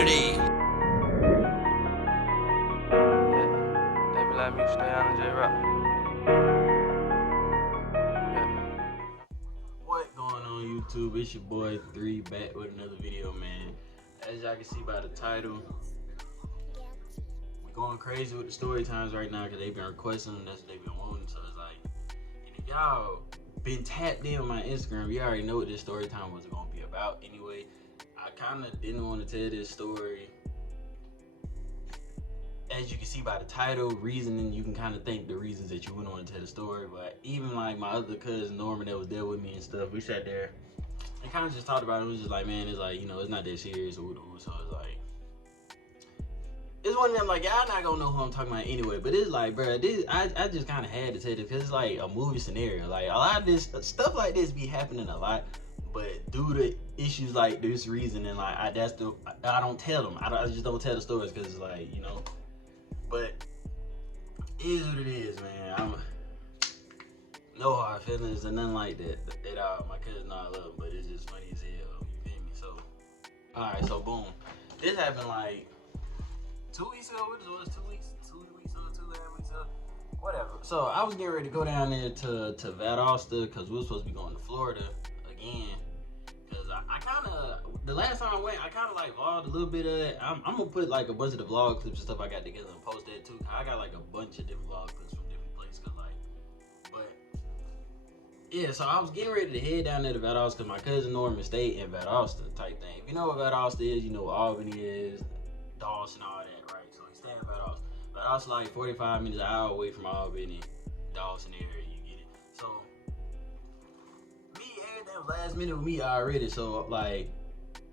community. They be like me to stay on the J-Rock. What going on YouTube? It's your boy 3 back with another video, man. As y'all can see by the title, we're going crazy with the story times right now because they've been requesting them. That's what they've been wanting. So it's like, and if y'all been tapped in on my Instagram, you already know what this story time was going to be about. Anyway, I kind of didn't want to tell this story. As you can see by the title, reasoning, you can kind of think the reasons that you wouldn't want to tell the story. But even like my other cousin Norman that was there with me and stuff, we sat there and kind of just talked about it. It was just like, man, it's like, you know, it's not that serious. So it's like, it's one of them, like, y'all not gonna know who I'm talking about anyway. But it's like, bro, I just kind of had to say this because it's like a movie scenario. Like, a lot of this stuff like this be happening a lot. But due to issues like this reason, and like, I don't tell them. I just don't tell the stories because it's like, you know. But it is what it is, man. I'm no hard feelings or nothing like that at all. My cousin know I love him, but it's just funny as hell. You feel me? So, alright, so boom. This happened like 2 weeks ago. What was it? 2 weeks? 2 weeks ago? 2.5 weeks ago? Whatever. So I was getting ready to go down there to Valdosta because we were supposed to be going to Florida again. Cause I kind of, the last time I went, I kind of like vlogged a little bit of it. I'm gonna put like a bunch of the vlog clips and stuff I got together and post that too. I got like a bunch of different vlog clips from different places, cause like, but yeah. So I was getting ready to head down there to Valdosta because my cousin Norman stayed in Valdosta type thing. If you know what Valdosta is, you know what Albany is, Dawson, all that, right? So he stayed in Valdosta. Valdosta like 45 minutes, an hour away from Albany, Dawson area. You get it? So everything was last minute with me already, so like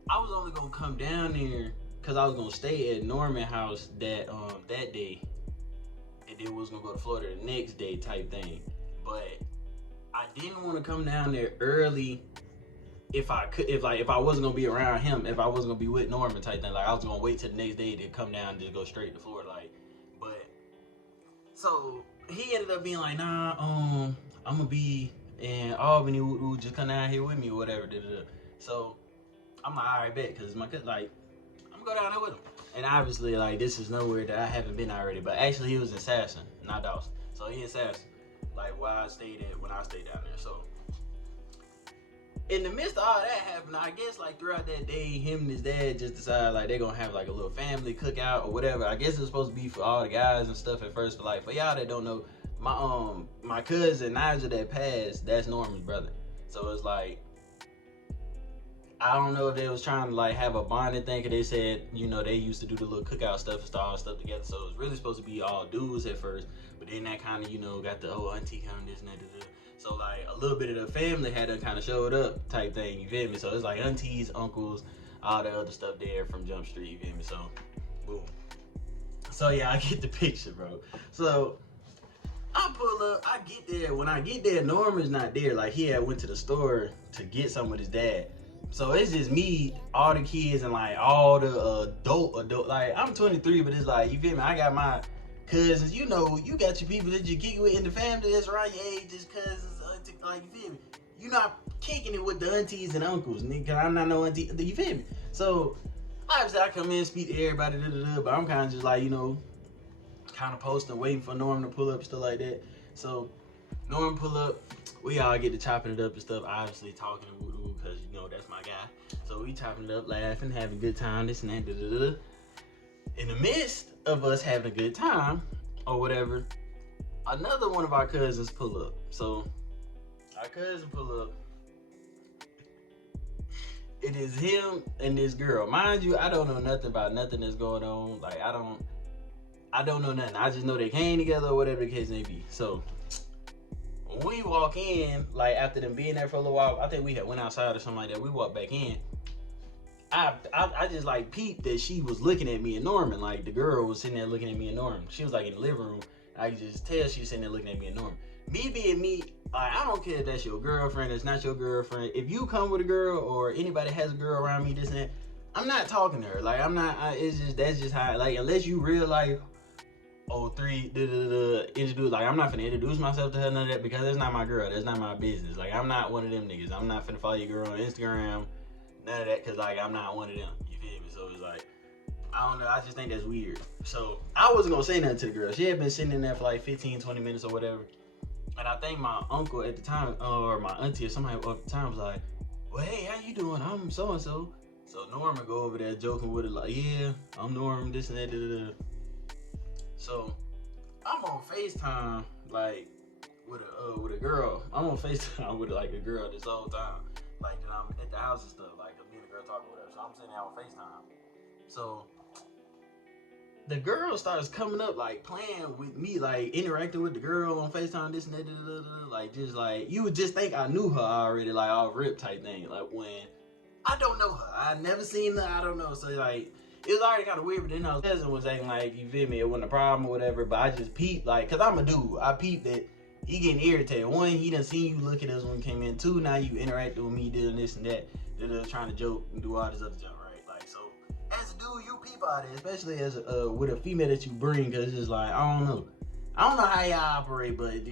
I was only gonna come down there because I was gonna stay at Norman house that day, and then we was gonna go to Florida the next day type thing. But I didn't want to come down there early if I wasn't gonna be around him, if I wasn't gonna be with Norman type thing. Like I was gonna wait till the next day to come down and just go straight to Florida. Like, but so he ended up being like, nah, I'm gonna be in Albany, who just come down here with me or whatever. So I'm like, all right, bet, because my cousin, like, I'm gonna go down there with him. And obviously, like, this is nowhere that I haven't been already. But actually, he was in Sasson, not Dawson. So he in Sasson, like where I stayed at when I stayed down there. So in the midst of all that happening, I guess like throughout that day, him and his dad just decided like they're gonna have like a little family cookout or whatever. I guess it was supposed to be for all the guys and stuff at first, but like for y'all that don't know, my cousin Nigel that passed, that's Norman's brother. So it's like, I don't know if they was trying to like have a bonding thing, cause they said, you know, they used to do the little cookout stuff and start all stuff together. So it was really supposed to be all dudes at first, but then that kind of, you know, got the whole auntie coming, this and that. So like a little bit of the family had done kind of showed up type thing, you feel me? So it's like aunties, uncles, all the other stuff there from Jump Street, you feel me? So boom. So yeah, I get the picture, bro. So I pull up, I get there. When I get there, Norman's not there. Like he had went to the store to get some with his dad. So it's just me, all the kids, and like all the adult. Like I'm 23, but it's like, you feel me? I got my cousins. You know, you got your people that you kick with in the family that's around your age, just cousins, auntie, like, you feel me? You're not kicking it with the aunties and uncles, nigga. I'm not no auntie. You feel me? So obviously I come in, speak to everybody, but I'm kind of just like, you know, kind of posting, waiting for Norman to pull up, stuff like that. So Norman pull up, we all get to chopping it up and stuff, obviously talking and woo-woo, because you know that's my guy. So we chopping it up, laughing, having a good time, this and that. In the midst of us having a good time or whatever, another one of our cousins pull up. So our cousin pull up. It is him and this girl. Mind you, I don't know nothing about nothing that's going on. Like I don't know nothing. I just know they came together or whatever the case may be. So when we walk in, like after them being there for a little while, I think we had went outside or something like that. We walked back in. I just like peeped that she was looking at me and Norman. Like the girl was sitting there looking at me and Norman. She was like in the living room. I could just tell she was sitting there looking at me and Norman. Me being me, like, I don't care if that's your girlfriend, it's not your girlfriend. If you come with a girl or anybody has a girl around me, this and that, I'm not talking to her. Like I'm not. It's just that's just how. Like unless you real life. Oh, introduce, like, I'm not finna introduce myself to her, none of that, because that's not my girl, that's not my business. Like, I'm not one of them niggas. I'm not finna follow your girl on Instagram, none of that, because, like, I'm not one of them. You feel me? So it's like, I don't know. I just think that's weird. So I wasn't gonna say nothing to the girl. She had been sitting in there for like 15, 20 minutes or whatever. And I think my uncle at the time, or my auntie or somebody at the time was like, well, hey, how you doing? I'm so-and-so. So Norman go over there joking with it like, yeah, I'm Norman, this and that, da-da-da. So I'm on FaceTime, like, with a girl. I'm on FaceTime with like a girl this whole time. Like, that I'm at the house and stuff, like, me and the girl talking with her. So I'm sitting there on FaceTime. So the girl starts coming up, like, playing with me, like, interacting with the girl on FaceTime, this and that, like, just, like, you would just think I knew her already, like, all rip type thing. Like, when I don't know her. I never seen her, I don't know. So, like, it was already kind of weird, but then my cousin was acting like, you feel me, it wasn't a problem or whatever, but I just peeped, like, because I'm a dude. I peeped that he getting irritated. One, he done seen you look at us when we came in. Two, now you interacting with me doing this and that, trying to joke and do all this other junk, right? Like, so, as a dude, you peep out it, especially as with a female that you bring, because it's just like, I don't know how y'all operate, but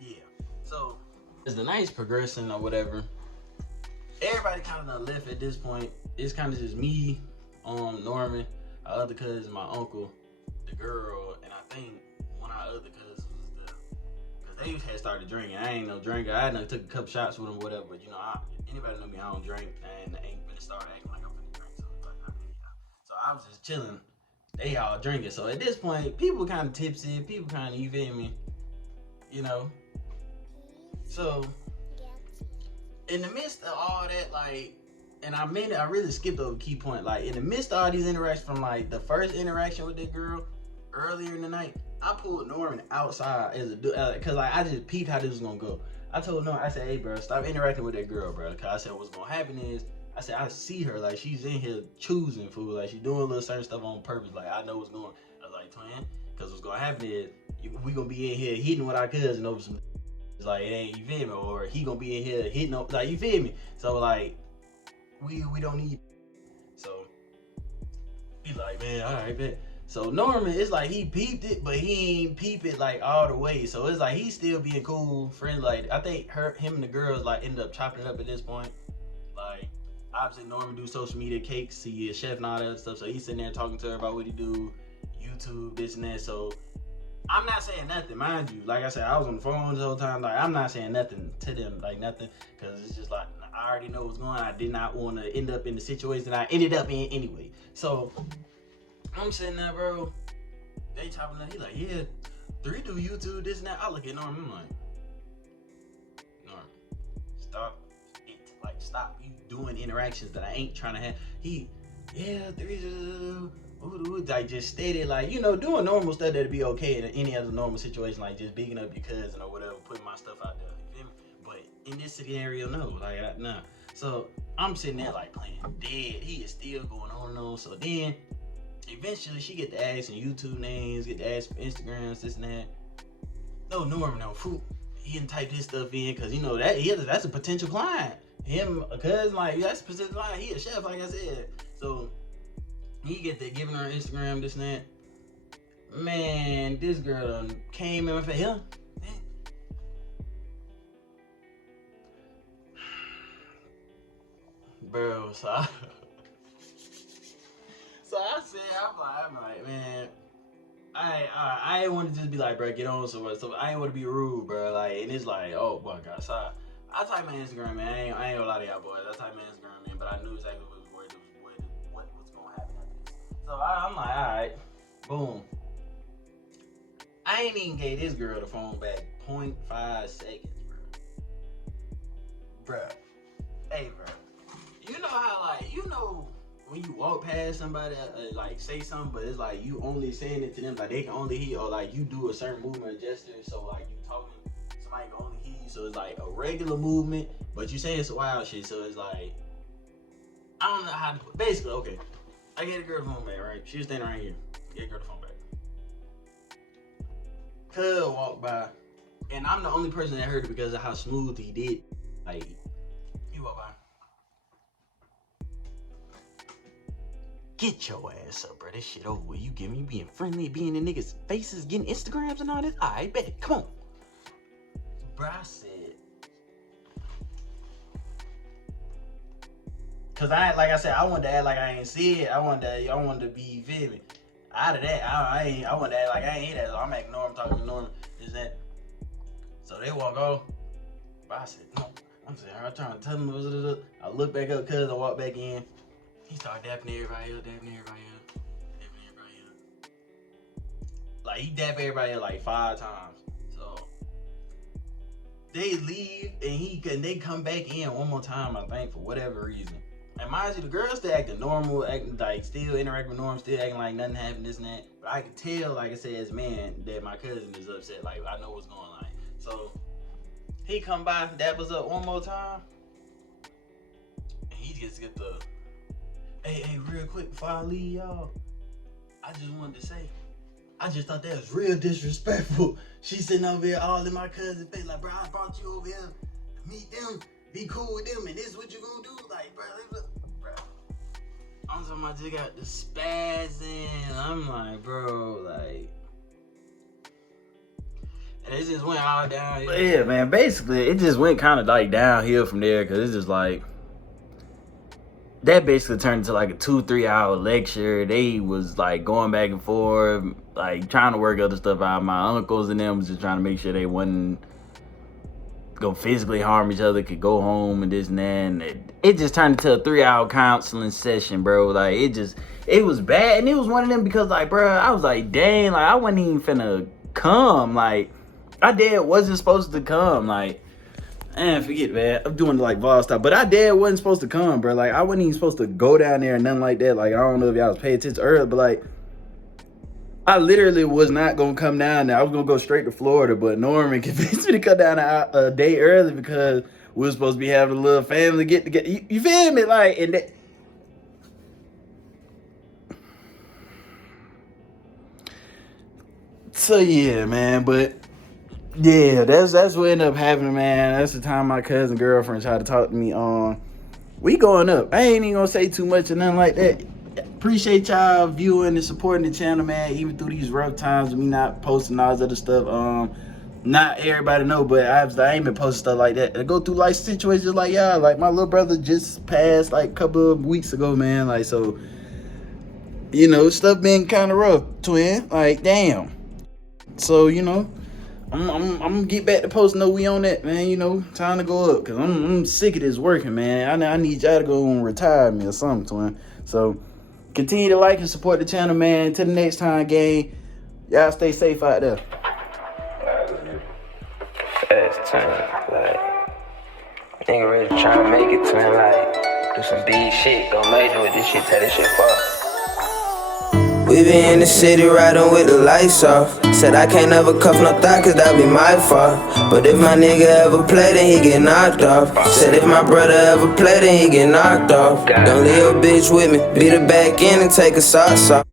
yeah. So as the night's progressing or whatever, everybody kind of left at this point. It's kind of just me, Norman, our other cousin, my uncle, the girl, and I think one of our other cousins was because they had started drinking. I ain't no drinker. I done took a couple shots with them, whatever, but you know, anybody know me, I don't drink, and I ain't gonna start acting like I'm gonna drink, so it's like, I mean, yeah. So I was just chilling. They all drinking. So at this point, people kind of tipsy. People kind of, you feel me? You know? So, in the midst of all that, like, and I really skipped over a key point. Like, in the midst of all these interactions, from, like, the first interaction with that girl earlier in the night, I pulled Norman outside as a dude. Because, like, I just peeped how this was going to go. I told Norman, I said, hey, bro, stop interacting with that girl, bro. Because I said, what's going to happen is, I said, I see her, like, she's in here choosing food, like, she's doing a little certain stuff on purpose, like, I know what's going on. I was like, twin, because what's going to happen is, we going to be in here hitting with our cousin over some, it's like, hey, you feel me, or he going to be in here hitting up, like, you feel me? So, like, we don't need, so, he's like, man, all right, man. So, Norman, it's like, he peeped it, but he ain't peep it, like, all the way, so it's like, he's still being cool, friendly, like, I think him and the girls, like, ended up chopping it up at this point, like, obviously Norman do social media, cakes, he a chef and all that other stuff, so he's sitting there talking to her about what he do, YouTube, this and that. So I'm not saying nothing, mind you. Like I said, I was on the phone the whole time. Like, I'm not saying nothing to them, like nothing, because it's just like, I already know what's going on. I did not want to end up in the situation that I ended up in anyway. So I'm sitting there, bro, they chopping up, he like, yeah, 3 do YouTube, this and that. I look at Norman, I'm like, Norman, stop. Like, stop you doing interactions that I ain't trying to have. Yeah, 3, like, just steady, like, you know, doing normal stuff that'd be okay in any other normal situation, like just bigging up your cousin or whatever, putting my stuff out there, you feel me? But in this scenario, no, like, nah. So I'm sitting there, like, playing dead. He is still going on and on. So then, eventually, she get to asking YouTube names, get to ask Instagrams, this and that. No, Norman, no, he didn't type his stuff in, because, you know, that's a potential client. Him, a cousin, like, that's a potential client. He a chef, like I said. So he get to giving her Instagram, this and that. Man, this girl done came in my face. Yeah, man. Bro, so I said, I'm like, man, I ain't want to just be like, bro, get on somewhere. So I ain't want to be rude, bro. Like, and it's like, oh my God, so I type my Instagram, man. I ain't gonna lie to y'all boys. I type my Instagram, man, but I knew exactly what was gonna happen after this. So I'm like, all right, boom. I ain't even gave this girl the phone back 0.5 seconds, bro. Hey, bro. You know how, like, you know, when you walk past somebody, like, say something, but it's like you only saying it to them, like they can only hear, or like you do a certain movement or gesture, so like you talking, somebody can only hear you, so it's like a regular movement, but you saying some wild shit, so it's like, I don't know how to, basically, okay, I get a girl the phone back, right? She was standing right here, get a girl the phone back. Cuz walked by, and I'm the only person that heard it because of how smooth he did, like, he walked by. Get your ass up, bro. This shit over with. You get me being friendly, being in niggas' faces, getting Instagrams and all this. Alright, bet. Come on. Bro, I said, Cause like I said, I wanted to act like I ain't see it. I wanted to be, you feel me? Out of that, I wanted to act like I ain't that. So I'm acting normal, talking to normal, is that. So they walk off. But I said, no. I'm saying, I'm trying to tell them. I look back up, cuz I walk back in. He started dapping everybody up. Like, he dapped everybody up like 5 times. So they leave and they come back in one more time, I think, for whatever reason. And mind you, the girl still acting normal, acting like still interacting with normal, still acting like nothing happened, this and that. But I can tell, like I said, as man, that my cousin is upset. Like, I know what's going on. So he come by, dap us up one more time, and he just get the, hey, real quick before I leave y'all, I just wanted to say, I just thought that was real disrespectful. She sitting over here all in my cousin's face, like, bro, I brought you over here to meet them, be cool with them, and this what you gonna do? Like, bro. I'm talking about, just got the spazzing. I'm like, bro, like. And it just went all downhill. Yeah, man, basically, it just went kind of like downhill from there, because it's just like, that basically turned into like a 2-3 hour lecture. They was like going back and forth, like trying to work other stuff out. My uncles and them was just trying to make sure they wasn't gonna physically harm each other, could go home and this and that. And it just turned into a 3-hour counseling session, bro. Like, it was bad. And it was one of them because, like, bro, I was like, dang, like, I wasn't even finna come. Like, my dad wasn't supposed to come. Like, man, forget that. I'm doing like vlog stuff, but our dad wasn't supposed to come, bro. Like, I wasn't even supposed to go down there and nothing like that. Like, I don't know if y'all was paying attention earlier, but like, I literally was not gonna come down there. I was gonna go straight to Florida, but Norman convinced me to come down a day early because we were supposed to be having a little family get together. You feel me? Like, and that. So yeah, man, but. Yeah, that's what ended up happening, man. That's the time my cousin girlfriend tried to talk to me on. We going up. I ain't even gonna say too much or nothing like that. Appreciate y'all viewing and supporting the channel, man. Even through these rough times of me not posting all this other stuff. Not everybody know, but I ain't been posting stuff like that. I go through life situations like y'all. Like, my little brother just passed like a couple of weeks ago, man. Like, so, you know, stuff been kind of rough, twin. Like, damn. So, you know, I'm gonna get back to posting. We on that, man. You know, time to go up, because I'm sick of this working, man. I need y'all to go and retire me or something, twin. So continue to like and support the channel, man. Until the next time, gang. Y'all stay safe out there. Fast turn, like, nigga ready to try to make it, twin. Like, do some big shit, go major with this shit, tell this shit fuck. We be in the city riding with the lights off. Said I can't ever cuff no thought, cause that be my fault. But if my nigga ever play, then he get knocked off. Said if my brother ever play, then he get knocked off. Don't leave a bitch with me, beat her back in and take a sauce off.